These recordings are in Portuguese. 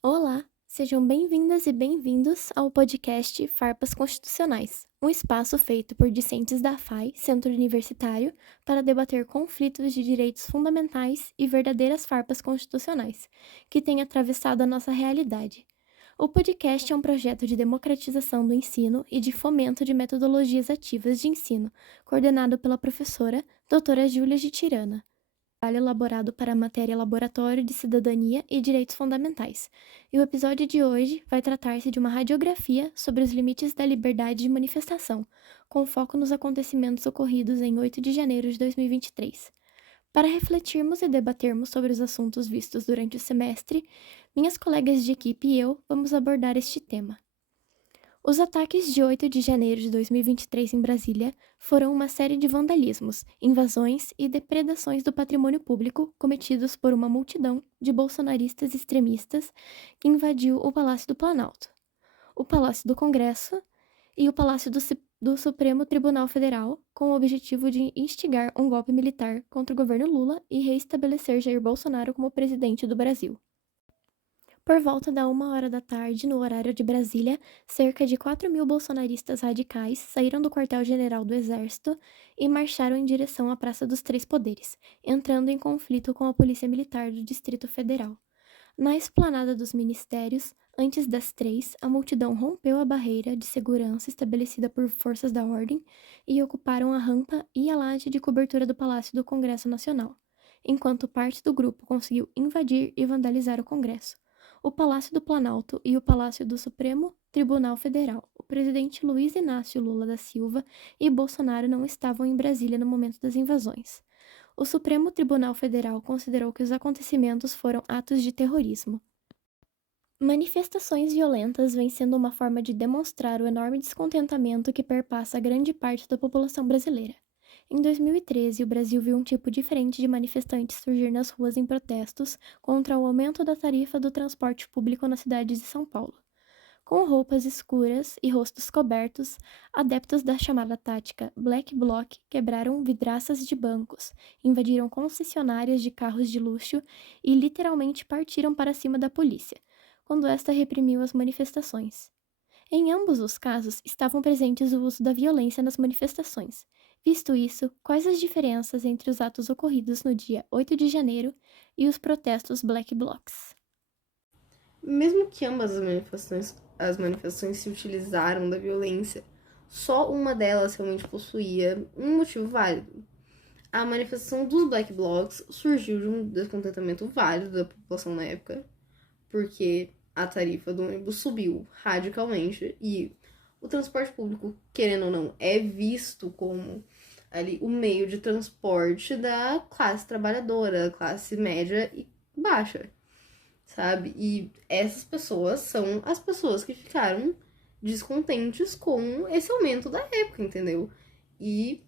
Olá, sejam bem-vindas e bem-vindos ao podcast Farpas Constitucionais, um espaço feito por discentes da FAI, Centro Universitário, para debater conflitos de direitos fundamentais e verdadeiras farpas constitucionais, que têm atravessado a nossa realidade. O podcast é um projeto de democratização do ensino e de fomento de metodologias ativas de ensino, coordenado pela professora doutora Júlia de Tirana. Trabalho elaborado para a matéria Laboratório de Cidadania e Direitos Fundamentais. E o episódio de hoje vai tratar-se de uma radiografia sobre os limites da liberdade de manifestação, com foco nos acontecimentos ocorridos em 8 de janeiro de 2023. Para refletirmos e debatermos sobre os assuntos vistos durante o semestre, minhas colegas de equipe e eu vamos abordar este tema. Os ataques de 8 de janeiro de 2023 em Brasília foram uma série de vandalismos, invasões e depredações do patrimônio público cometidos por uma multidão de bolsonaristas extremistas que invadiu o Palácio do Planalto, o Palácio do Congresso e o Palácio do Supremo Tribunal Federal, com o objetivo de instigar um golpe militar contra o governo Lula e reestabelecer Jair Bolsonaro como presidente do Brasil. Por volta da 1h da tarde, no horário de Brasília, cerca de 4.000 bolsonaristas radicais saíram do quartel-general do Exército e marcharam em direção à Praça dos Três Poderes, entrando em conflito com a Polícia Militar do Distrito Federal. Na esplanada dos ministérios, antes das 3, a multidão rompeu a barreira de segurança estabelecida por forças da ordem e ocuparam a rampa e a laje de cobertura do Palácio do Congresso Nacional, enquanto parte do grupo conseguiu invadir e vandalizar o Congresso, o Palácio do Planalto e o Palácio do Supremo Tribunal Federal. O presidente Luiz Inácio Lula da Silva e Bolsonaro não estavam em Brasília no momento das invasões. O Supremo Tribunal Federal considerou que os acontecimentos foram atos de terrorismo. Manifestações violentas vêm sendo uma forma de demonstrar o enorme descontentamento que perpassa grande parte da população brasileira. Em 2013, o Brasil viu um tipo diferente de manifestantes surgir nas ruas em protestos contra o aumento da tarifa do transporte público na cidade de São Paulo. Com roupas escuras e rostos cobertos, adeptos da chamada tática Black Bloc quebraram vidraças de bancos, invadiram concessionárias de carros de luxo e literalmente partiram para cima da polícia, quando esta reprimiu as manifestações. Em ambos os casos, estavam presentes o uso da violência nas manifestações. Visto isso, quais as diferenças entre os atos ocorridos no dia 8 de janeiro e os protestos Black Blocs? Mesmo que ambas as manifestações se utilizaram da violência, só uma delas realmente possuía um motivo válido. A manifestação dos Black Blocs surgiu de um descontentamento válido da população na época, porque a tarifa do ônibus subiu radicalmente e o transporte público, querendo ou não, é visto como ali o meio de transporte da classe trabalhadora, classe média e baixa, sabe? E essas pessoas são as pessoas que ficaram descontentes com esse aumento da época, entendeu? E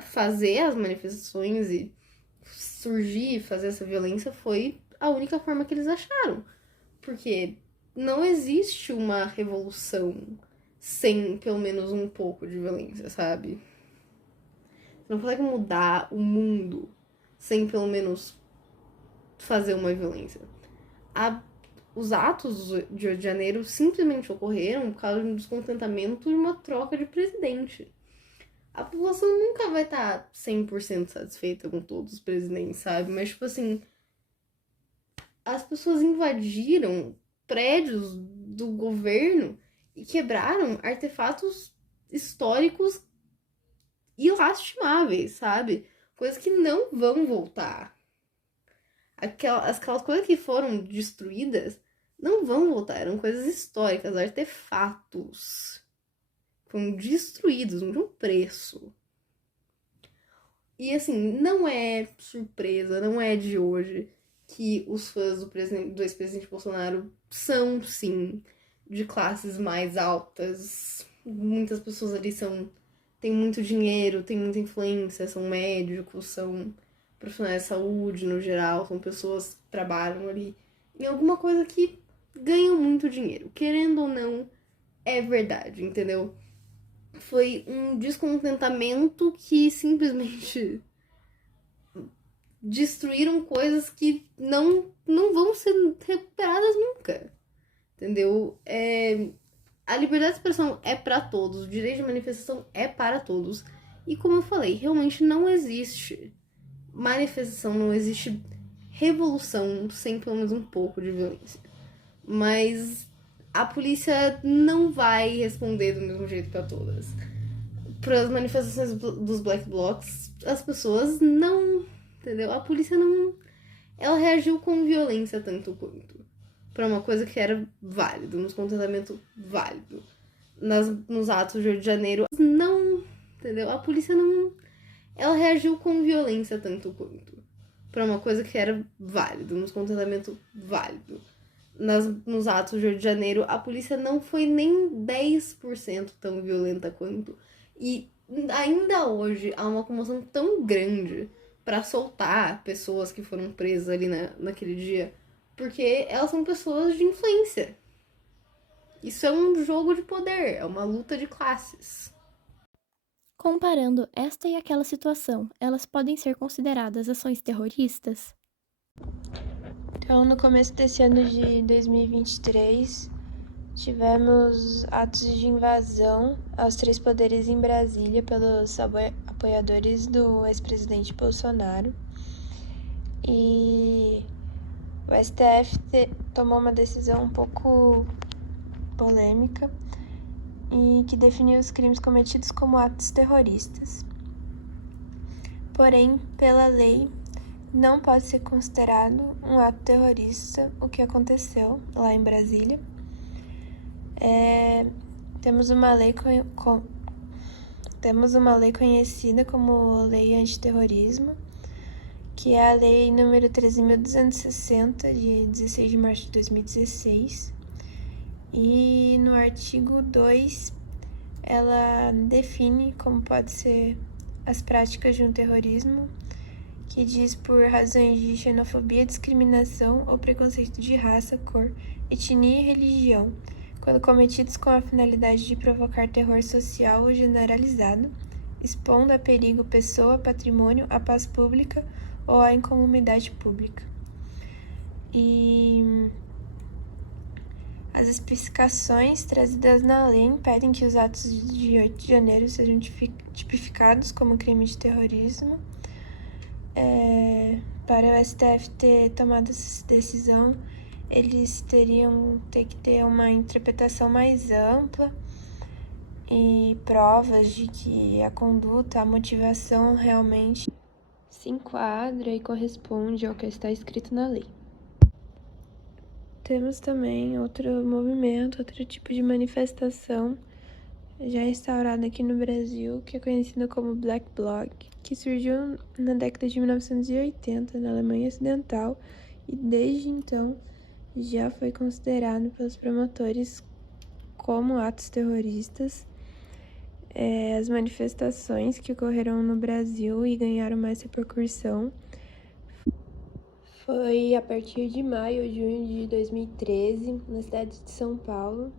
fazer as manifestações e surgir, fazer essa violência foi a única forma que eles acharam. Porque não existe uma revolução sem pelo menos um pouco de violência, sabe? Você não consegue mudar o mundo sem pelo menos fazer uma violência. Os atos de 8 de janeiro simplesmente ocorreram por causa de um descontentamento e uma troca de presidente. A população nunca vai estar 100% satisfeita com todos os presidentes, sabe? Mas, tipo assim, as pessoas invadiram prédios do governo e quebraram artefatos históricos ilastimáveis, sabe? Coisas que não vão voltar. Aquelas coisas que foram destruídas não vão voltar. Eram coisas históricas, artefatos. Foram destruídos, não tinham preço. E assim, não é surpresa, não é de hoje que os fãs do ex-presidente Bolsonaro são, sim, de classes mais altas. Muitas pessoas ali têm muito dinheiro, têm muita influência, são médicos, são profissionais de saúde no geral, são pessoas que trabalham ali em alguma coisa que ganham muito dinheiro. Querendo ou não, é verdade, entendeu? Foi um descontentamento que simplesmente destruíram coisas que não vão ser recuperadas entendeu? A liberdade de expressão é para todos, o direito de manifestação é para todos. E como eu falei, realmente não existe manifestação, não existe revolução sem pelo menos um pouco de violência. Mas a polícia não vai responder do mesmo jeito para todas. Para as manifestações dos Black Blocs, as pessoas não, entendeu? A polícia não, ela reagiu com violência tanto quanto para uma coisa que era válido, nos contentamento válido. Nos atos do Rio de Janeiro, não, entendeu? A polícia não, ela reagiu com violência tanto quanto para uma coisa que era válido, nos contentamento válido. Nos atos do Rio de Janeiro, a polícia não foi nem 10% tão violenta quanto. E ainda hoje há uma comoção tão grande para soltar pessoas que foram presas ali naquele dia, porque elas são pessoas de influência. Isso é um jogo de poder, é uma luta de classes. Comparando esta e aquela situação, elas podem ser consideradas ações terroristas? Então, no começo desse ano de 2023, tivemos atos de invasão aos três poderes em Brasília pelos apoiadores do ex-presidente Bolsonaro. E o STF tomou uma decisão um pouco polêmica e que definiu os crimes cometidos como atos terroristas. Porém, pela lei, não pode ser considerado um ato terrorista o que aconteceu lá em Brasília. Temos uma lei conhecida como Lei Antiterrorismo, que é a Lei número 13.260, de 16 de março de 2016. E no artigo 2, ela define como pode ser as práticas de um terrorismo, que diz por razões de xenofobia, discriminação ou preconceito de raça, cor, etnia e religião, quando cometidos com a finalidade de provocar terror social ou generalizado, expondo a perigo pessoa, patrimônio, a paz pública ou a incolumitade pública. E as especificações trazidas na lei impedem que os atos de 8 de janeiro sejam tipificados como crime de terrorismo. Para o STF ter tomado essa decisão, eles teriam que ter uma interpretação mais ampla e provas de que a conduta, a motivação realmente se enquadra e corresponde ao que está escrito na lei. Temos também outro movimento, outro tipo de manifestação já instaurado aqui no Brasil, que é conhecido como Black Bloc, que surgiu na década de 1980 na Alemanha Ocidental e desde então já foi considerado pelos promotores como atos terroristas. As manifestações que ocorreram no Brasil e ganharam mais repercussão foi a partir de maio ou junho de 2013, na cidade de São Paulo.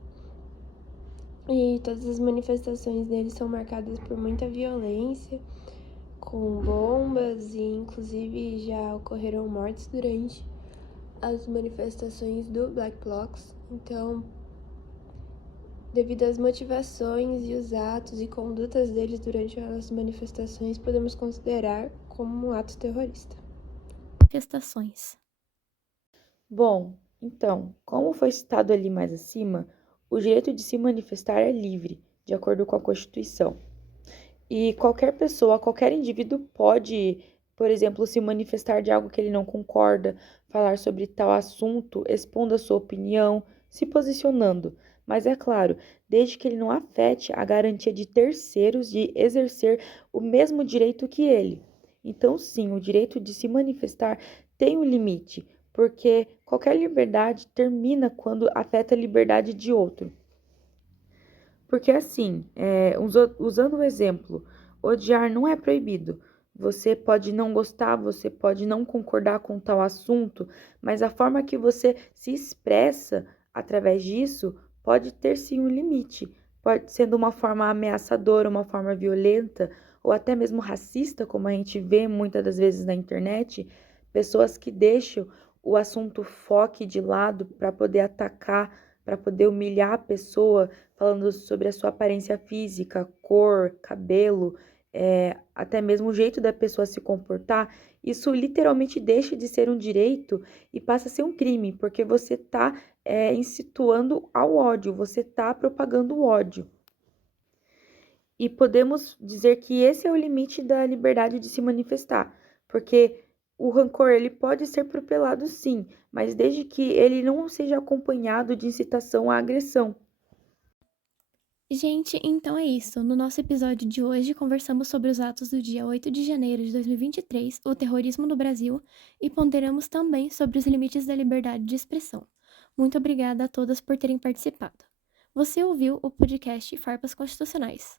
E todas as manifestações deles são marcadas por muita violência, com bombas, e inclusive já ocorreram mortes durante as manifestações do Black Blocs. Então, devido às motivações e os atos e condutas deles durante as manifestações, podemos considerar como um ato terrorista. Manifestações. Bom, então, como foi citado ali mais acima, o direito de se manifestar é livre, de acordo com a Constituição. E qualquer pessoa, qualquer indivíduo pode, por exemplo, se manifestar de algo que ele não concorda, falar sobre tal assunto, expondo a sua opinião, se posicionando. Mas é claro, desde que ele não afete a garantia de terceiros de exercer o mesmo direito que ele. Então, sim, o direito de se manifestar tem um limite, porque qualquer liberdade termina quando afeta a liberdade de outro. Porque assim, usando o exemplo, odiar não é proibido. Você pode não gostar, você pode não concordar com tal assunto, mas a forma que você se expressa através disso pode ter sim um limite. Pode ser de uma forma ameaçadora, uma forma violenta, ou até mesmo racista, como a gente vê muitas das vezes na internet, pessoas que deixam o assunto foque de lado para poder atacar para poder humilhar a pessoa, falando sobre a sua aparência física, cor, cabelo, até mesmo o jeito da pessoa se comportar, isso literalmente deixa de ser um direito e passa a ser um crime, porque você está incituando ao ódio, você está propagando o ódio. E podemos dizer que esse é o limite da liberdade de se manifestar, porque o rancor ele pode ser propelado sim, mas desde que ele não seja acompanhado de incitação à agressão. Gente, então é isso. No nosso episódio de hoje, conversamos sobre os atos do dia 8 de janeiro de 2023, o terrorismo no Brasil, e ponderamos também sobre os limites da liberdade de expressão. Muito obrigada a todas por terem participado. Você ouviu o podcast Farpas Constitucionais.